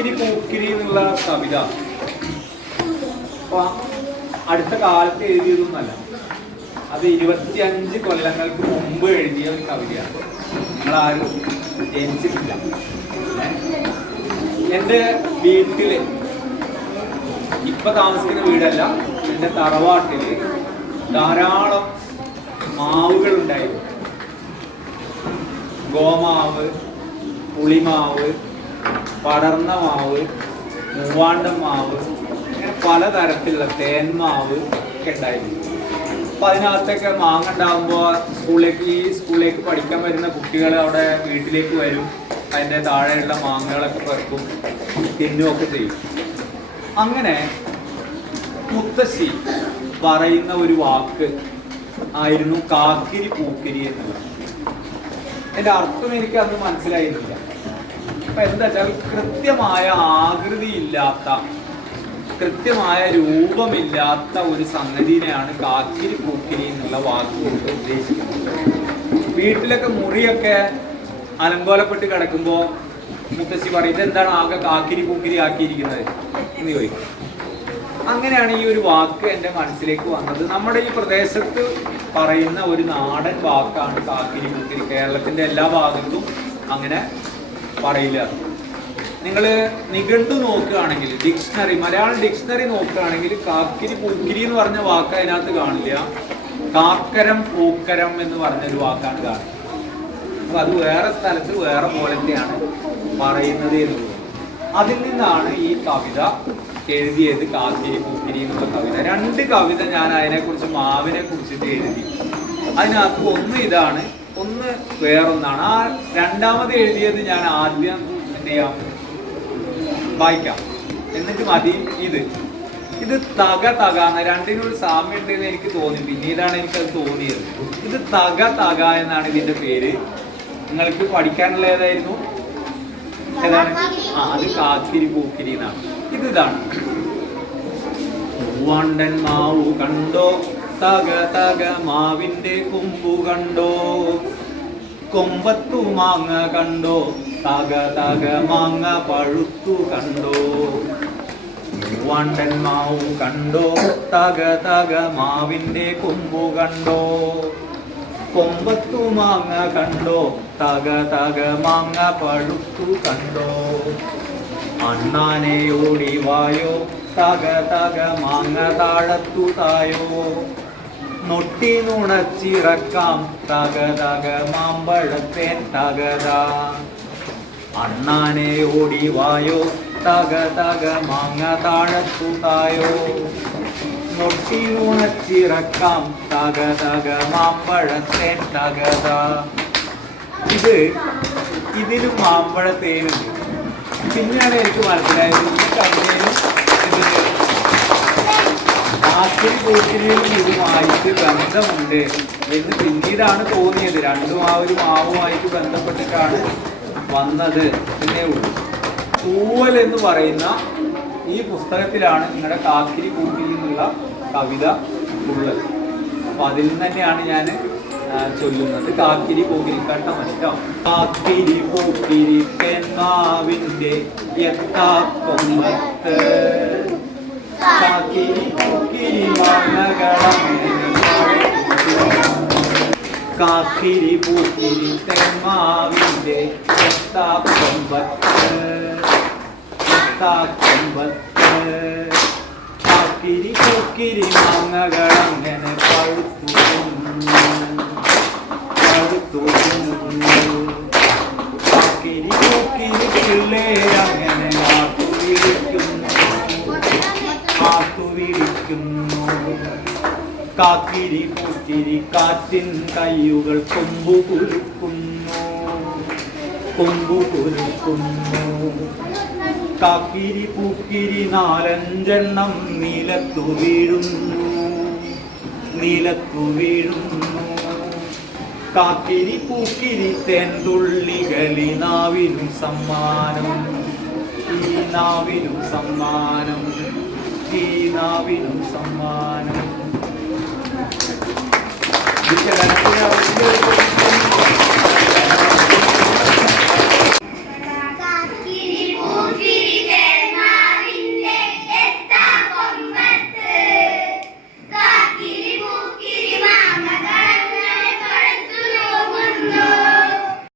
കാക്കിരി പൂക്കിരി എന്നുള്ള കവിത അപ്പൊ അടുത്ത കാലത്ത് എഴുതിയതൊന്നല്ല, അത് 25 കൊല്ലങ്ങൾക്ക് മുമ്പ് എഴുതിയ ഒരു കവിതയാണ്. നിങ്ങളാരും ജനിച്ചിട്ടില്ല. എൻ്റെ വീട്ടില് ഇപ്പൊ താമസിക്കുന്ന വീടല്ല, എൻ്റെ തറവാട്ടില് ധാരാളം മാവുകൾ ഉണ്ടായിരുന്നു. ഗോമാവ്, പുളിമാവ്, പടർന്ന മാവ്, മൂവാണ്ടൻ മാവ്, ഇങ്ങനെ പലതരത്തിലുള്ള തേന്മാവ് ഒക്കെ ഉണ്ടായിരുന്നു. അപ്പം അതിനകത്തൊക്കെ മാങ്ങ ഉണ്ടാകുമ്പോൾ സ്കൂളിലേക്ക് പഠിക്കാൻ വരുന്ന കുട്ടികൾ അവിടെ വീട്ടിലേക്ക് വരും. അതിൻ്റെ താഴെയുള്ള മാങ്ങകളൊക്കെ പെറുക്കും, തിന്നുമൊക്കെ ചെയ്യും. അങ്ങനെ മുത്തശ്ശി പറയുന്ന ഒരു വാക്ക് ആയിരുന്നു കാക്കിരി പൂക്കിരി എന്നുള്ളത്. എൻ്റെ അർത്ഥം എനിക്ക് അന്ന് മനസ്സിലായിരുന്നില്ല. അപ്പം എന്താ വെച്ചാൽ കൃത്യമായ ആകൃതിയില്ലാത്ത, കൃത്യമായ രൂപമില്ലാത്ത ഒരു സംഗതിനെയാണ് കാക്കിരി പൂക്കിരി എന്നുള്ള വാക്കുകൊണ്ട് ഉദ്ദേശിക്കുന്നത്. വീട്ടിലൊക്കെ മുറിയൊക്കെ അലങ്കോലപ്പെട്ട് കിടക്കുമ്പോൾ മുത്തശ്ശി പറയും, ഇതെന്താണ് ആകെ കാക്കിരി പൂക്കിരി ആക്കിയിരിക്കുന്നത് എന്ന് ചോദിക്കും. അങ്ങനെയാണ് ഈ ഒരു വാക്ക് എൻ്റെ മനസ്സിലേക്ക് വന്നത്. നമ്മുടെ ഈ പ്രദേശത്ത് പറയുന്ന ഒരു നാടൻ വാക്കാണ് കാക്കിരി പൂക്കിരി. കേരളത്തിൻ്റെ എല്ലാ ഭാഗത്തും അങ്ങനെ പറയില്ല. നിങ്ങൾ നിഘണ്ടു നോക്കുകയാണെങ്കിൽ, ഡിക്ഷണറി, മലയാളം ഡിക്ഷണറി നോക്കുകയാണെങ്കിൽ കാക്കിരി പൂക്കിരി എന്ന് പറഞ്ഞ വാക്ക് അതിനകത്ത് കാണില്ല. കാക്കരം പൂക്കരം എന്ന് പറഞ്ഞൊരു വാക്കാണ് കാണുന്നത്. അപ്പോൾ അത് വേറെ സ്ഥലത്ത് വേറെ പോലത്തെയാണ് പറയുന്നത് എന്നുള്ളത്. അതിൽ നിന്നാണ് ഈ കവിത എഴുതിയത്, കാക്കിരി പൂക്കിരി എന്നുള്ള കവിത. 2 കവിത ഞാൻ അതിനെക്കുറിച്ച്, മാവിനെ കുറിച്ചിട്ട് എഴുതി. അതിനകത്ത് ഒന്ന് ഇതാണ്, ഒന്ന് വേറൊന്നാണ്. ആ രണ്ടാമത് എഴുതിയത് ഞാൻ ആദ്യം എന്ത് ചെയ്യാം, വായിക്കാം, എന്നിട്ട് മതി. ഇത് തക തകാന്ന്, രണ്ടിനൊരു സാമ്യം ഉണ്ടെന്ന് എനിക്ക് തോന്നി. പിന്നീടാണ് എനിക്കത് തോന്നിയത്. ഇത് തക തക എന്നാണ് ഇതിന്റെ പേര്. നിങ്ങൾക്ക് പഠിക്കാനുള്ള ഏതായിരുന്നു? ഏതാണ്? അത് കാക്കിരി പൂക്കിരി എന്നാണ്. ഇതാണ്. മൂവാണ്ടൻ മാവു കണ്ടോ, തക തക മാവിന്റെ കൊമ്പു കണ്ടോ, കൊമ്പത്തു മാങ്ങ കണ്ടോ, തക തക മാങ്ങ പഴുത്തു കണ്ടോ. മൂവാണ്ടൻ മാവു കണ്ടോ, തക തക മാവിന്റെ കൊമ്പു കണ്ടോ, കൊമ്പത്തു മാങ്ങ കണ്ടോ, തക തക മാങ്ങ പഴുത്തു കണ്ടോ. അണ്ണാനെ ഓടിവായോ, തക തക മാങ്ങ താഴത്തു തായോ, നൊട്ടി നുണച്ചിറക്കാം, തക തക മാമ്പഴത്തേൻ തകത. അണ്ണാനെ ഓടിവായോ, തക തക മാങ്ങ താഴത്തു തായോ, നൊട്ടി നുണച്ചിറക്കാം, തക തക മാമ്പഴത്തേൻ തകത. ഇതിന് മാമ്പഴത്തേനുണ്ട്. പിന്നെയാണ് എനിക്ക് മനസ്സിലായത് ഈ കവിതയും കാക്കിരി പൂക്കിരിയും ഇതുമായിട്ട് ബന്ധമുണ്ട് എന്ന് പിന്നീടാണ് തോന്നിയത്. രണ്ടും ആ ഒരു മാവുമായിട്ട് ബന്ധപ്പെട്ടിട്ടാണ് വന്നത് എന്നേ ഉള്ളൂ. തൂവൽ എന്ന് പറയുന്ന ഈ പുസ്തകത്തിലാണ് നിങ്ങളുടെ കാക്കിരി പൂക്കിരി എന്നുള്ള കവിത ഉള്ളത്. അപ്പൊ അതിൽ നിന്ന് തന്നെയാണ് ഞാൻ ചൊല്ലുന്നത്. കാക്കിരി പൂക്കിരി കണ്ട മനസ്സിലാവും. കാക്കിരി പൂക്കിരി തെന്മാവിന്റെ എത്താക്കൊമ്പത്ത്, കാക്കിരി പൂക്കിരി മാങ്ങകളം, കാക്കിരി പൂക്കിരി തെന്മാവിന്റെ എത്താക്കൊമ്പത്ത്, എത്താക്കൊമ്പത്ത്, കാക്കിരി പൂക്കിരി മാങ്ങകളങ്ങനെ പഴുത്തു കാക്കിരി പൂക്കിരി പിള്ളേരങ്ങനെ ആട്ടുവിളിക്കുന്നു. കാക്കിരി പൂക്കിരി കാറ്റിൻ കയ്യുകൾ കൊമ്പു കുലുക്കുന്നു, കൊമ്പു കുലുക്കുന്നു. കാക്കിരി പൂക്കിരി 4-5 നീലത്തു വീഴുന്നു, നീലത്തു വീഴുന്നു. കാക്കിരി പൂക്കിരി തേൻതുള്ളികളി നാവിനും സമ്മാനം, ഈ നാവിനും സമ്മാനം, ഈ നാവിനും സമ്മാനം. വിശകലനത്തിന്